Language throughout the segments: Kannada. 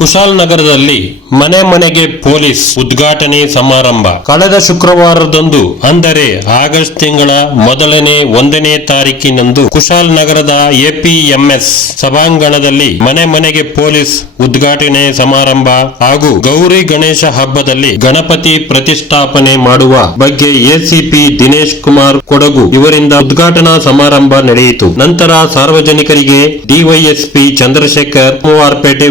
ಕುಶಾಲನಗರದಲ್ಲಿ ಮನೆ ಮನೆಗೆ ಪೊಲೀಸ್ ಉದ್ಘಾಟನೆ ಸಮಾರಂಭ. ಕಳೆದ ಶುಕ್ರವಾರದಂದು, ಅಂದರೆ ಆಗಸ್ಟ್ ತಿಂಗಳ ಮೊದಲನೇ ಒಂದನೇ ತಾರೀಕಿನಂದು ಕುಶಾಲನಗರದ ಎಪಿಎಂಎಸ್ ಸಭಾಂಗಣದಲ್ಲಿ ಮನೆ ಮನೆಗೆ ಪೊಲೀಸ್ ಉದ್ಘಾಟನೆ ಸಮಾರಂಭ ಹಾಗೂ ಗೌರಿ ಗಣೇಶ ಹಬ್ಬದಲ್ಲಿ ಗಣಪತಿ ಪ್ರತಿಷ್ಠಾಪನೆ ಮಾಡುವ ಬಗ್ಗೆ ಎಸಿಪಿ ದಿನೇಶ್ ಕುಮಾರ್ ಕೊಡಗು ಇವರಿಂದ ಉದ್ಘಾಟನಾ ಸಮಾರಂಭ ನಡೆಯಿತು. ನಂತರ ಸಾರ್ವಜನಿಕರಿಗೆ ಡಿವೈಎಸ್ಪಿ ಚಂದ್ರಶೇಖರ್ ಸೋಮವಾರಪೇಟೆ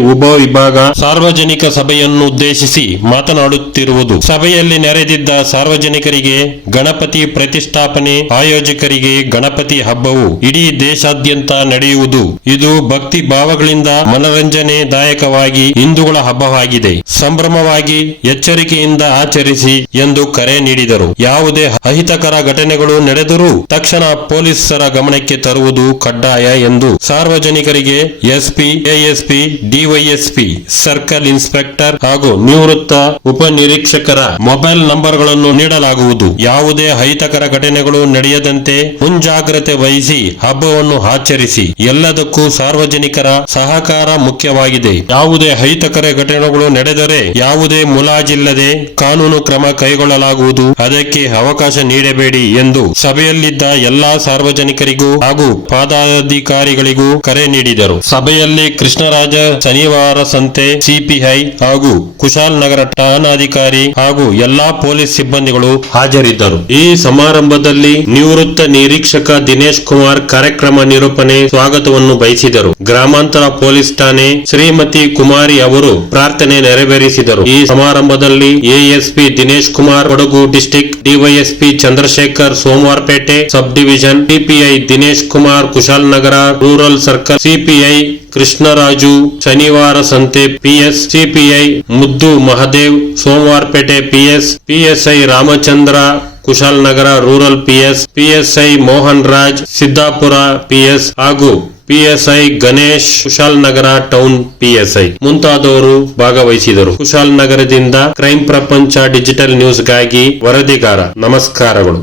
ಸಾರ್ವಜನಿಕ ಸಭೆಯನ್ನು ಉದ್ದೇಶಿಸಿ ಮಾತನಾಡುತ್ತಿರುವುದು. ಸಭೆಯಲ್ಲಿ ನೆರೆದಿದ್ದ ಸಾರ್ವಜನಿಕರಿಗೆ ಗಣಪತಿ ಪ್ರತಿಷ್ಠಾಪನೆ, ಆಯೋಜಕರಿಗೆ ಗಣಪತಿ ಹಬ್ಬವು ಇಡೀ ದೇಶಾದ್ಯಂತ ನಡೆಯುವುದು. ಇದು ಭಕ್ತಿ ಭಾವಗಳಿಂದ ಮನರಂಜನೆ ದಾಯಕವಾಗಿ ಹಿಂದೂಗಳ ಹಬ್ಬವಾಗಿದೆ. ಸಂಭ್ರಮವಾಗಿ ಎಚ್ಚರಿಕೆಯಿಂದ ಆಚರಿಸಿ ಎಂದು ಕರೆ ನೀಡಿದರು. ಯಾವುದೇ ಅಹಿತಕರ ಘಟನೆಗಳು ನಡೆದರೂ ತಕ್ಷಣ ಪೊಲೀಸರ ಗಮನಕ್ಕೆ ತರುವುದು ಕಡ್ಡಾಯ ಎಂದು ಸಾರ್ವಜನಿಕರಿಗೆ SP, ASP, DYSP circle inspector ಹಾಗೂ ನಿವೃತ್ತ ಉಪನಿರೀಕ್ಷಕರ ಮೊಬೈಲ್ ನಂಬರ್ಗಳನ್ನು ನೀಡಲಾಗುವುದು. ಯಾವುದೇ ಅಹಿತಕರ ಘಟನೆಗಳು ನಡೆಯದಂತೆ ಮುಂಜಾಗ್ರತೆ ವಹಿಸಿ ಹಬ್ಬವನ್ನು ಆಚರಿಸಿ. ಎಲ್ಲದಕ್ಕೂ ಸಾರ್ವಜನಿಕರ ಸಹಕಾರ ಮುಖ್ಯವಾಗಿದೆ. ಯಾವುದೇ ಅಹಿತಕರ ಘಟನೆಗಳು ನಡೆದರೆ ಯಾವುದೇ ಮುಲಾಜಿಲ್ಲದೆ ಕಾನೂನು ಕ್ರಮ ಕೈಗೊಳ್ಳಲಾಗುವುದು. ಅದಕ್ಕೆ ಅವಕಾಶ ನೀಡಬೇಡಿ ಎಂದು ಸಭೆಯಲ್ಲಿದ್ದ ಎಲ್ಲಾ ಸಾರ್ವಜನಿಕರಿಗೂ ಹಾಗೂ ಪಾದಾಧಿಕಾರಿಗಳಿಗೂ ಕರೆ ನೀಡಿದರು. ಸಭೆಯಲ್ಲಿ ಕೃಷ್ಣರಾಜ ಶನಿವಾರ ಸಂತೆ ಸಿಪಿಐ ಹಾಗೂ ಕುಶಾಲನಗರ ಠಾಣಾಧಿಕಾರಿ ಹಾಗೂ ಎಲ್ಲಾ ಪೊಲೀಸ್ ಸಿಬ್ಬಂದಿಗಳು ಹಾಜರಿದ್ದರು. ಈ ಸಮಾರಂಭದಲ್ಲಿ ನಿವೃತ್ತ ನಿರೀಕ್ಷಕ ದಿನೇಶ್ ಕುಮಾರ್ ಕಾರ್ಯಕ್ರಮ ನಿರೂಪಣೆ ಸ್ವಾಗತವನ್ನು ಬಯಸಿದರು. ಗ್ರಾಮಾಂತರ ಪೊಲೀಸ್ ಠಾಣೆ ಶ್ರೀಮತಿ ಕುಮಾರಿ ಅವರು ಪ್ರಾರ್ಥನೆ ನೆರವೇರಿಸಿದರು. ಈ ಸಮಾರಂಭದಲ್ಲಿ ASP Dinesh Kumar, Kodagu district DYSP Chandrashekhar Somwarpet sub division, CPI Dinesh Kumar Kushalnagar rural circle, CPI Krishnaraju, Shanivarasanthe PS, CPI, Muddu Mahadev, Somwarpet PS, PSI Ramachandra Kushalnagar rural PS, PSI Mohan Raj Siddapur PS ಹಾಗೂ PSI Ganesh Kushalnagar town PSI ಮುಂತಾದವರು ಭಾಗವಹಿಸಿದರು. ಕುಶಾಲನಗರದಿಂದ ಕ್ರೈಮ್ ಪ್ರಪಂಚ ಡಿಜಿಟಲ್ ನ್ಯೂಸ್ಗಾಗಿ ವರದಿಗಾರ. ನಮಸ್ಕಾರಗಳು.